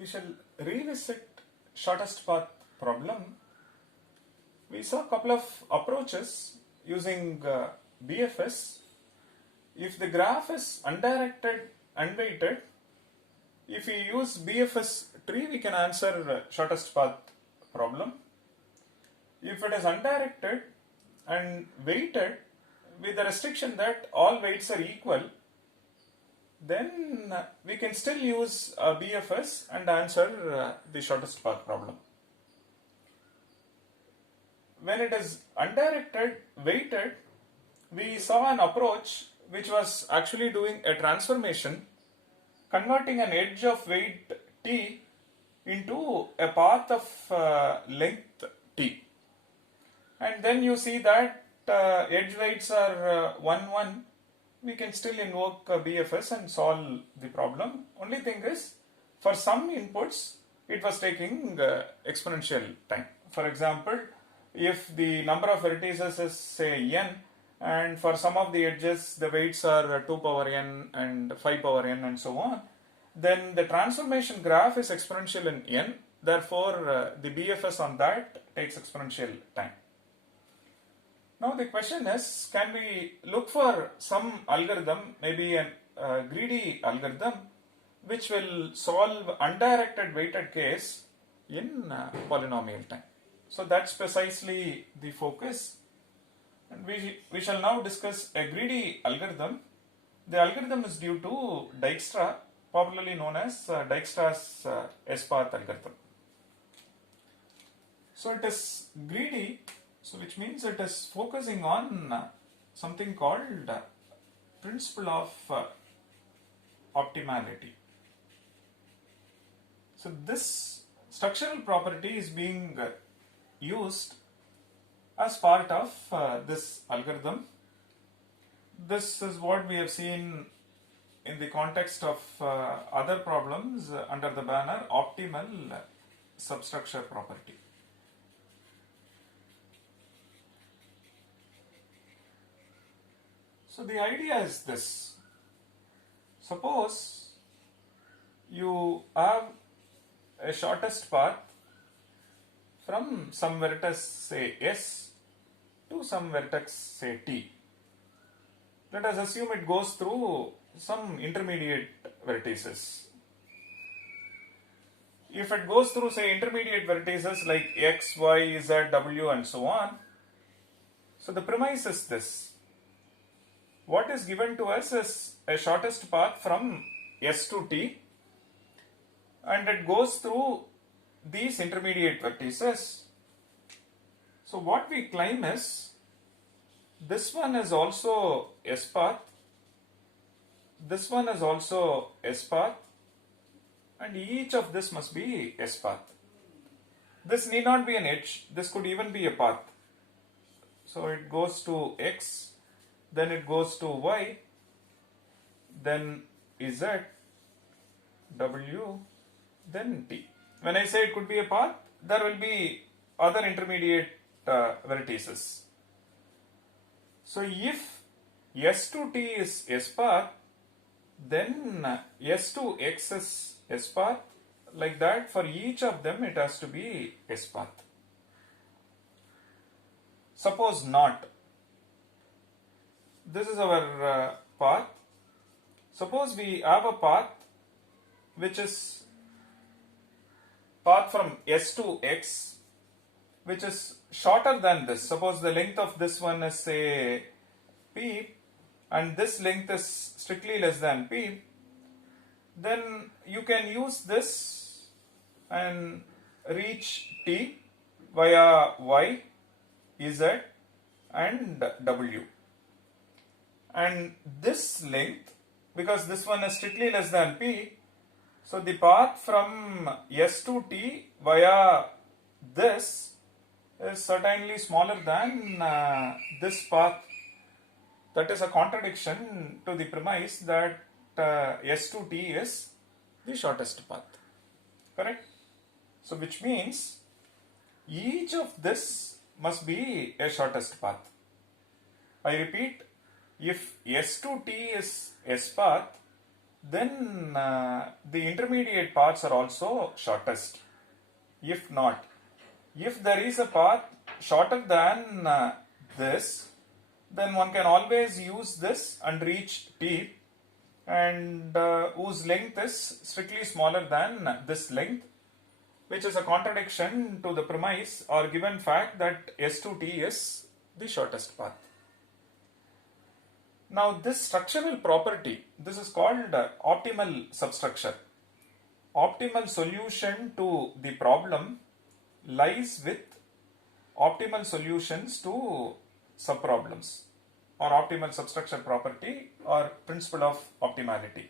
We shall revisit shortest path problem. We saw a couple of approaches using BFS. If the graph is undirected, unweighted, if we use BFS tree, we can answer shortest path problem. If it is undirected and weighted with the restriction that all weights are equal, then we can still use BFS and answer the shortest path problem. When it is undirected, weighted, we saw an approach which was actually doing a transformation, converting an edge of weight t into a path of length t. And then you see that edge weights are 1, 1. We can still invoke BFS and solve the problem. Only thing is, for some inputs, it was taking exponential time. For example, if the number of vertices is say n, and for some of the edges the weights are 2 power n and 5 power n and so on, then the transformation graph is exponential in n. Therefore, the BFS on that takes exponential time. Now the question is, can we look for some algorithm, maybe a greedy algorithm, which will solve undirected weighted case in polynomial time? So that's precisely the focus. And we shall now discuss a greedy algorithm. The algorithm is due to Dijkstra, popularly known as Dijkstra's S-path algorithm. So it is greedy. So which means it is focusing on something called principle of optimality. So this structural property is being used as part of this algorithm. This is what we have seen in the context of other problems under the banner optimal substructure property. So the idea is this. Suppose you have a shortest path from some vertex say S to some vertex say T. Let us assume it goes through some intermediate vertices. If it goes through say intermediate vertices like X, Y, Z, W and so on, so the premise is this. What is given to us is a shortest path from S to T, and it goes through these intermediate vertices. So what we claim is this one is also S path, this one is also S path, and each of this must be S path. This need not be an edge, this could even be a path. So it goes to X, then it goes to Y, then Z, W, then T. When I say it could be a path, there will be other intermediate vertices. So if S to T is S path, then S to X is S path. Like that, for each of them it has to be S path. Suppose not. This is our path. Suppose we have a path which is path from S to X, which is shorter than this. Suppose the length of this one is say P, and this length is strictly less than P. Then you can use this and reach T via Y, Z and W. And this length, because this one is strictly less than P, so the path from S to T via this is certainly smaller than this path. That is a contradiction to the premise that S to T is the shortest path. Correct? So which means each of this must be a shortest path. I repeat, if S to T is S path, then the intermediate paths are also shortest. If not, if there is a path shorter than this, then one can always use this and reach T, and whose length is strictly smaller than this length, which is a contradiction to the premise or given fact that S to T is the shortest path. Now this structural property, this is called optimal substructure. Optimal solution to the problem lies with optimal solutions to subproblems, or optimal substructure property or principle of optimality.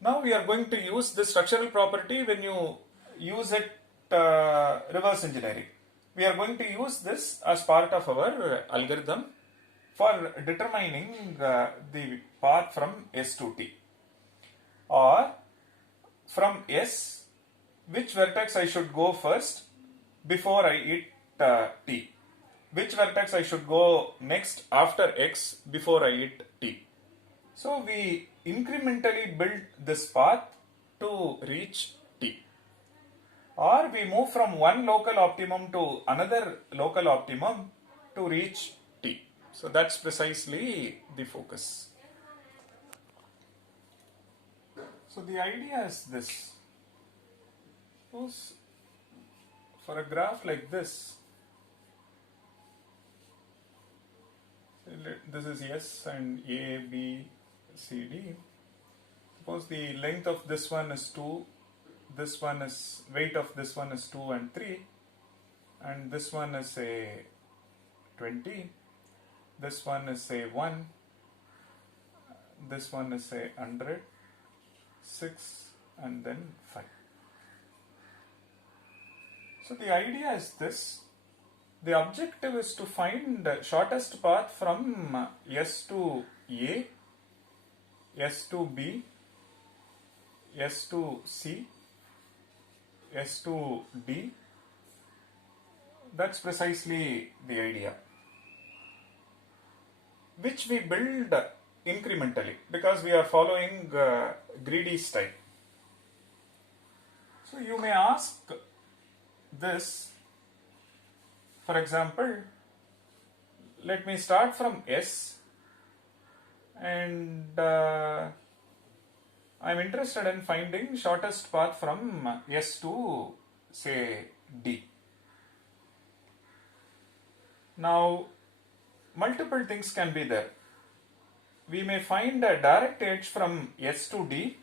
Now we are going to use this structural property when you use it reverse engineering. We are going to use this as part of our algorithm for determining the path from S to T, or from S, which vertex I should go first before I hit T, which vertex I should go next after X before I hit T. So we incrementally build this path to reach T, or we move from one local optimum to another local optimum to reach T. So that's precisely the focus. So the idea is this. Suppose for a graph like this, this is S and A, B, C, D. Suppose the length of this one is 2, this one is, weight of this one is 2 and 3, and this one is say 20, this one is say 1, this one is say 100, 6, and then 5. So the idea is this. The objective is to find the shortest path from S to A, S to B, S to C, S to D. That's precisely the idea, which we build incrementally because we are following greedy style. So you may ask this, for example, let me start from S, and I'm interested in finding shortest path from S to say D. Now multiple things can be there. We may find a direct edge from S to D.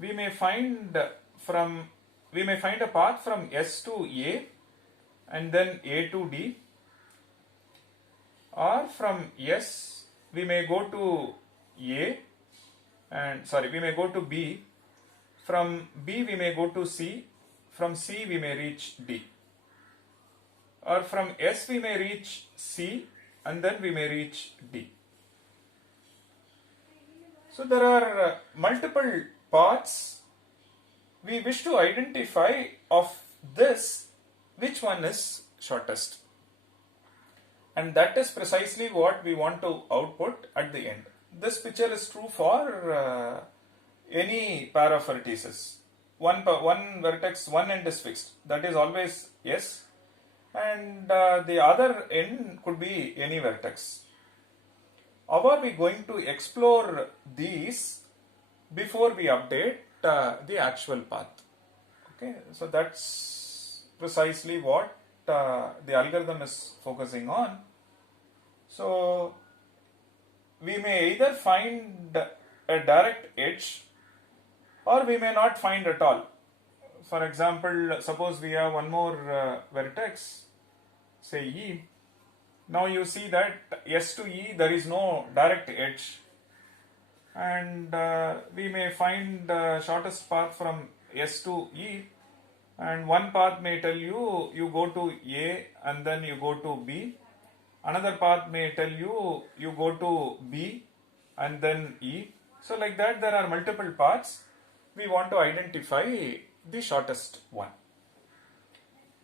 We may find a path from S to A and then A to D, or from S we may go to A and we may go to B, from B we may go to C, from C we may reach D, or from S we may reach C and then we may reach D. So there are multiple paths. We wish to identify of this which one is shortest, and that is precisely what we want to output at the end. This picture is true for any pair of vertices. One vertex, one end is fixed, that is always S, and the other end could be any vertex. How are we going to explore these before we update the actual path? Okay, so that's precisely what the algorithm is focusing on. So we may either find a direct edge or we may not find at all. For example, suppose we have one more vertex, say E. Now you see that S to E there is no direct edge, and we may find the shortest path from S to E, and one path may tell you you go to A and then you go to B. Another path may tell you you go to B and then E. So like that there are multiple paths. We want to identify the shortest one.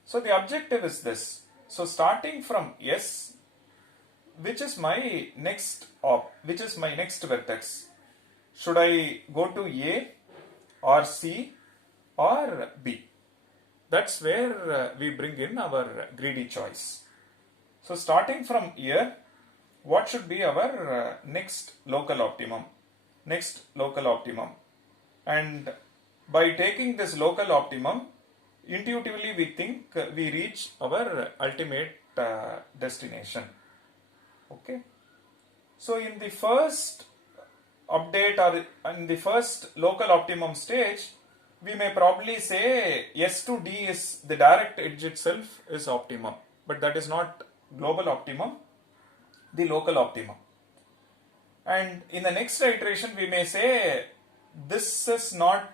So the objective is this. So starting from S, which is my next vertex. Should I go to A or C or B? That's where we bring in our greedy choice. So starting from here, what should be our next local optimum? And by taking this local optimum, intuitively we think we reach our ultimate destination. Okay. So in the first update or in the first local optimum stage, we may probably say S to D is the direct edge itself is optimum, but that is not global optimum, the local optimum. And in the next iteration, we may say this is not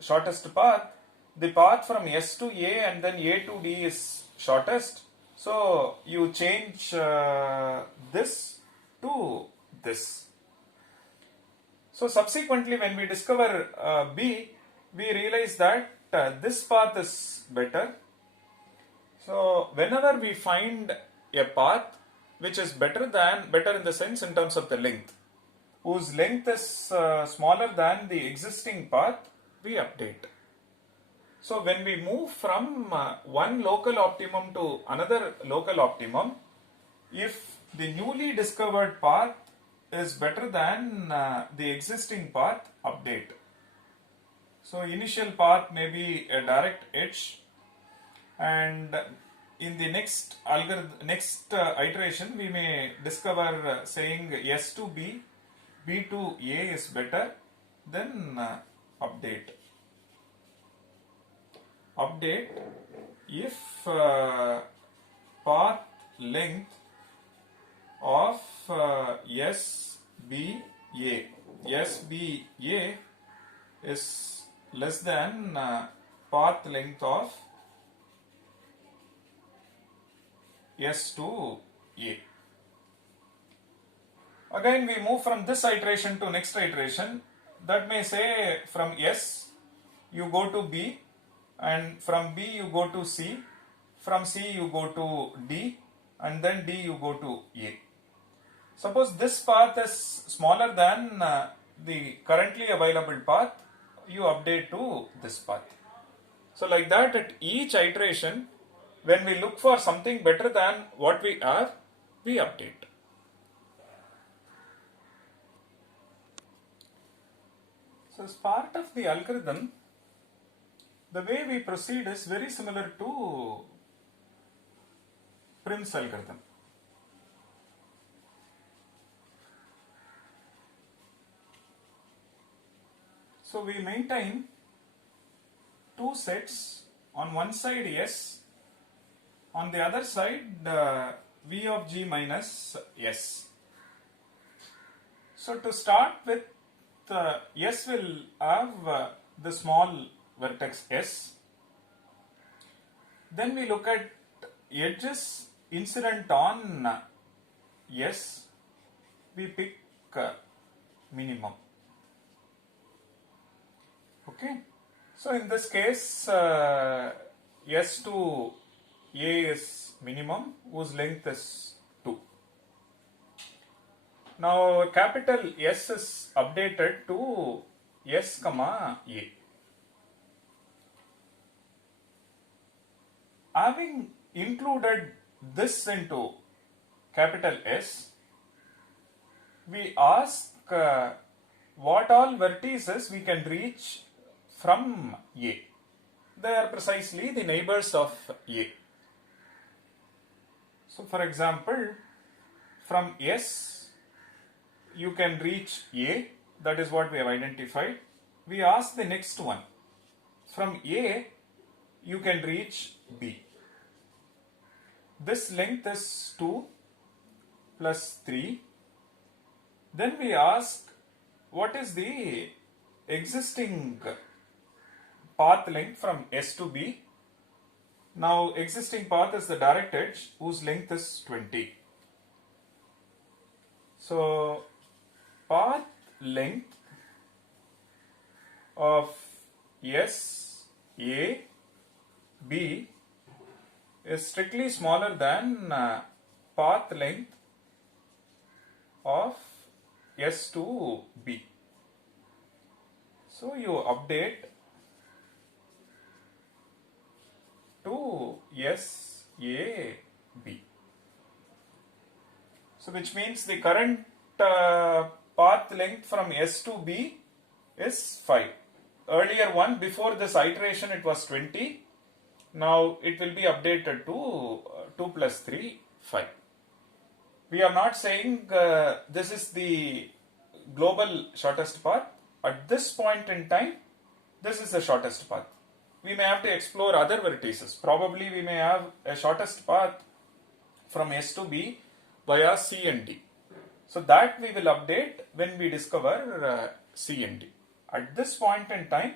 shortest path. The path from S to A and then A to D is shortest. So you change this to this. So subsequently, when we discover B, we realize that this path is better. So whenever we find a path which is better in the sense in terms of the length, whose length is smaller than the existing path, we update. So when we move from one local optimum to another local optimum, if the newly discovered path is better than the existing path, update. So initial path may be a direct edge, and in the next iteration we may discover saying S to B, B to A is better, then update. Update if path length of SBA is less than path length of S to A. Again we move from this iteration to next iteration. That may say from S you go to B, and from B you go to C, from C you go to D, and then D you go to A. Suppose this path is smaller than the currently available path, you update to this path. So like that, at each iteration, when we look for something better than what we have, we update. So as part of the algorithm, the way we proceed is very similar to Prim's algorithm. So we maintain two sets, on one side S, on the other side V of G minus S. So to start with, S will have the small vertex S. Then we look at edges incident on S. We pick minimum. Okay. So in this case, S to A is minimum, whose length is 2. Now capital S is updated to S comma A. Having included this into capital S, we ask what all vertices we can reach from A. They are precisely the neighbors of A. So for example, from S you can reach A, that is what we have identified. We ask the next one. From A you can reach B. This length is 2 plus 3. Then we ask what is the existing path length from S to B. Now existing path is the direct edge, whose length is 20. So path length of S, A, B is strictly smaller than path length of S to B. So you update to SAB. So which means the current path length from S to B is 5. Earlier one, before this iteration, it was 20. Now it will be updated to 2 plus 3, 5. We are not saying this is the global shortest path. At this point in time, this is the shortest path. We may have to explore other vertices. Probably we may have a shortest path from S to B via C and D. So that we will update when we discover C and D. At this point in time,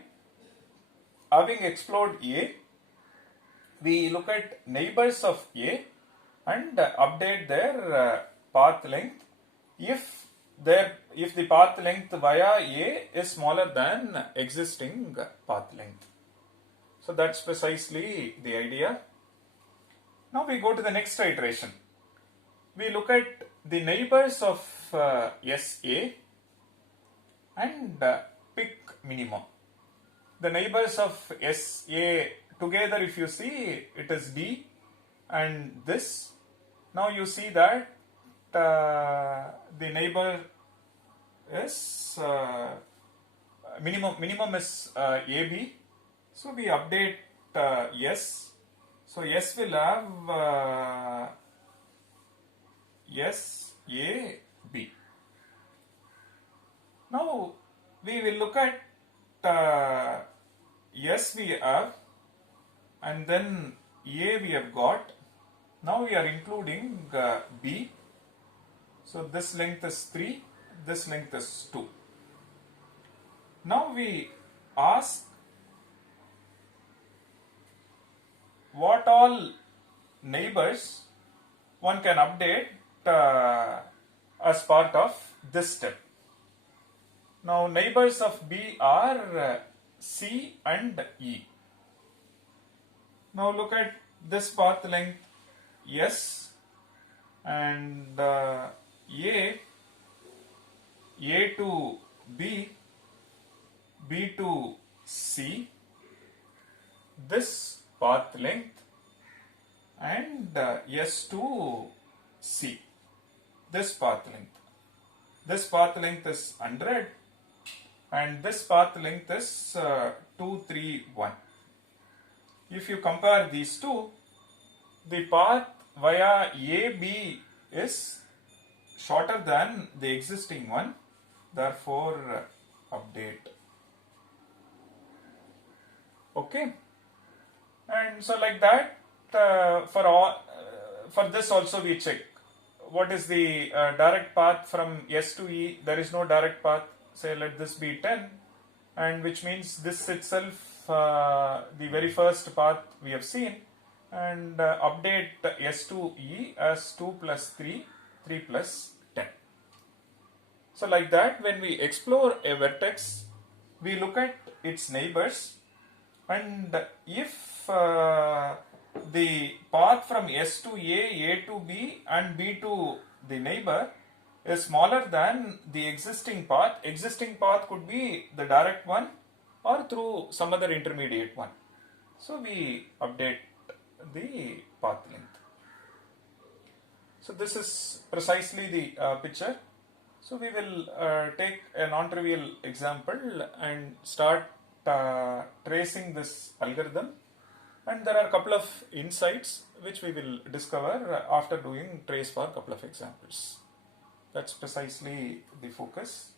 having explored A, we look at neighbors of A and update their path length if the path length via A is smaller than existing path length. So that's precisely the idea. Now we go to the next iteration. We look at the neighbors of SA and pick minimum. The neighbors of SA together, if you see, it is B and this. Now you see that the neighbor is minimum is AB. So we update S. So S will have SAB. Now we will look at S we have, and then A we have got. Now we are including B. So this length is 3, this length is 2. Now we ask what all neighbors one can update as part of this step. Now neighbors of B are C and E. Now look at this path length S and A to B, B to C, this path length, and S to C, this path length. This path length is 100 and this path length is 231. If you compare these two, the path via AB is shorter than the existing one, therefore update. Okay, and so like that for this also we check what is the direct path from S to E. There is no direct path. Say let this be 10, and which means this itself the very first path we have seen, and update S to E as 2 plus 3, 3 plus 10. So like that, when we explore a vertex, we look at its neighbors, and if the path from S to A to B and B to the neighbor is smaller than the existing path could be the direct one or through some other intermediate one. So we update the path length. So this is precisely the picture. So we will take a non-trivial example and start tracing this algorithm, and there are a couple of insights which we will discover after doing trace for a couple of examples. That's precisely the focus.